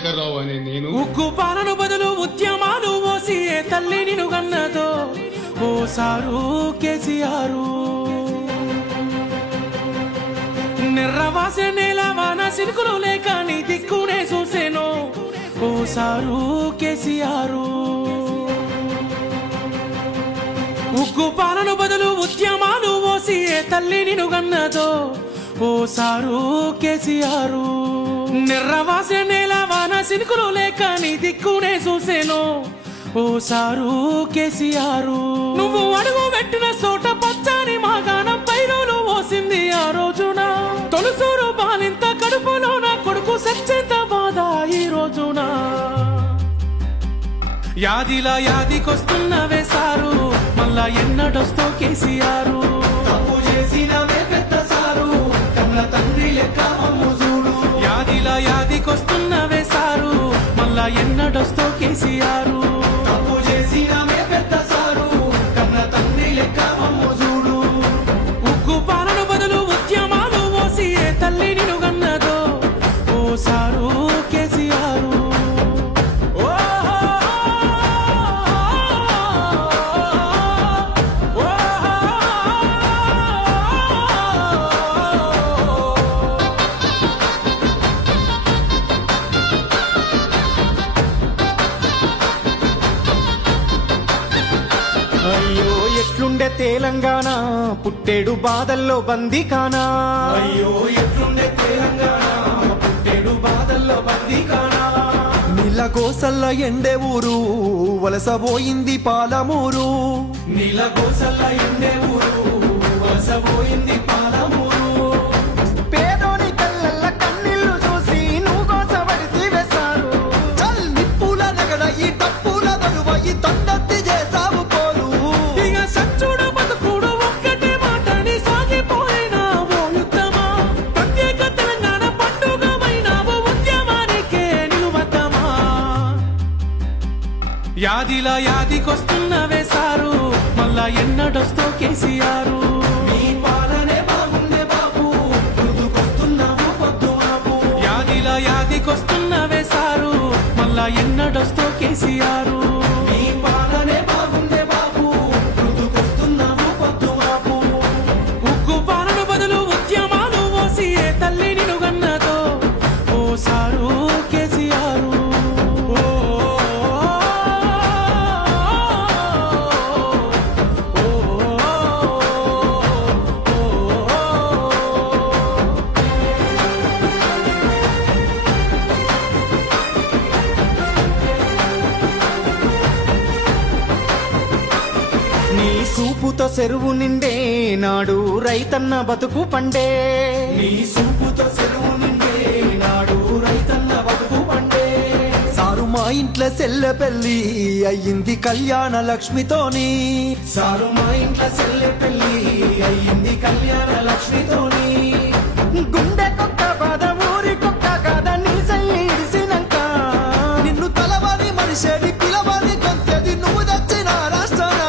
చంద్రశేఖరరావు అనే నేను ఉక్కు పాలన బదులు ఉద్యమాలు ఓసి ఏ తల్లి నిన్ను గన్నదో ఓ సారు కేసీఆర్. నిర్రవాసే నేల వాన సినుకులు లేక నీ దిక్కునే చూసేను ఓ సారు కేసీఆర్. ఉక్కు పాలన బదులు ఉద్యమాలు ఓసి ఏ తల్లి నిన్ను గన్నదో ఓ సారు కేసీఆర్. నిర్రవాసే నేల వాన సినుకులు లేక నీ దిక్కునే చూసేను ఓ సారు కేసీఆర్. నువ్వు అడుగు పెట్టిన చోట పచ్చని మాగాణం పైరులు ఓసింది ఆ రోజున. తొలుసూరు బాలింత కడుపులో నా కొడుకు సచ్చేంత బాధ ఈ రోజున. యాదిలా యాదికొస్తున్నవే సారు మళ్ళా ఎన్నడొస్తో కేసీఆర్. తప్పు చేసినవే పెద్ద సారు కన్న తండ్రి లెక్క మమ్ము చూడు. యాదిలా యాదికొస్తున్నవే సారు మళ్ళా ఎన్నడొస్తో కేసీఆర్. తప్పు చేసినవే పెద్ద సారు కన్న తండ్రి లెక్క మమ్ము చూడు. ఉక్కు పాలన బదులు ఉద్యమాలు ఓసి ఏ తల్లి నిన్ను గన్నదో ఓ సారు కేసీఆర్. అయ్యో ఎట్లుండే తెలంగాణ పుట్టేడు బాధల్లో బందీకానా. అయ్యో ఎట్లుండే తెలంగాణ పుట్టేడు బాధల్లో బందీకానా. నీళ్ళ కోసల్ల ఎండే ఊరు వలసపోయింది పాలమూరు. నీళ్ళ కోసల్ల ఎండే ఊరు వలసపోయింది పాలమూరు. పేదోని కళ్ళల్ల కన్నీళ్లు చూసి నువ్వు కోసపడితే వేశారు. చల్ నిప్పుల నగడ ఈ డప్పుల దరువ ఈ తొండత్తి చేసావు పోరు. ఇక సచ్చుడు బతుకుడు ఒక్కటే మాటని సాగిపోయినా ఓ యుద్ధమా. ప్రత్యేక తెలంగాణ పండుగమైనావు ఉద్యమానికే నిలువద్దమా. యాదిలా యాదికొస్తున్నవే సారు మళ్ళా ఎన్నడొస్తో కేసీఆర్. నీ పాలనే బాగుండే బాబు గుర్తుకొస్తున్నావు పొద్దు బాబు. యాదిలా యాదికొస్తున్నవే సారు మళ్ళా ఎన్నడొస్తో కేసీఆర్. నీ పాలనే బాగుండే బాబు గుర్తుకొస్తున్నావు పొద్దు బాబు. ఉక్కు పాలన బదులు ఉద్యమాలు ఓసి ఏ తల్లి నిన్ను గన్నదో ఓ సారు కేసీఆర్. నీ సూపుతో చెరువు నిండే నాడు రైతన్న బతుకు పండే. నీ సూపుతో చెరువు నిండే నాడు రైతన్న బతుకు పండే. సారు మా ఇంట్లో సెల్లె పెళ్ళి అయ్యింది కళ్యాణ లక్ష్మితోని. సారు మా ఇంట్లో సెల్లె పెళ్ళి అయ్యింది కళ్యాణ లక్ష్మితోని. గుండె కొక్క బాధ ఊరి కొక్క కాద నీ సయ్యి ఇడిసినాక నిన్ను తలవారి మనిషేది పిలవారి గొంతేది నువ్వు దచ్చిన రాష్ట్రాన.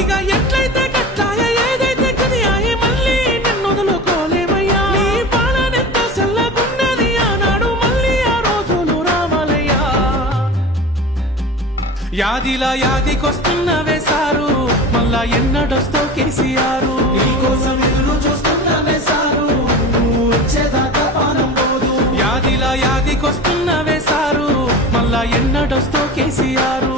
ఇక ఎట్లయితే కట్టాయ ఏదైతే కదియాయి మళ్ళీ నిన్ను వదులుకోలేమయ్యా. నీ పాలనెంత చల్లగున్నది ఆనాడు మళ్ళీ ఆ రోజులు రావాలయ్యా. యాదిలా యాదికొస్తున్నవే సారు మళ్ళా ఎన్నడొస్తో కేసీఆర్. నీకోసం ఎదురు చూస్తున్నావే సారు నువ్వు వచ్చేదాకా పానం పోదు. యాదిలా యాదికొస్తున్నవే సారు మళ్ళా ఎన్నడొస్తో కేసీఆర్.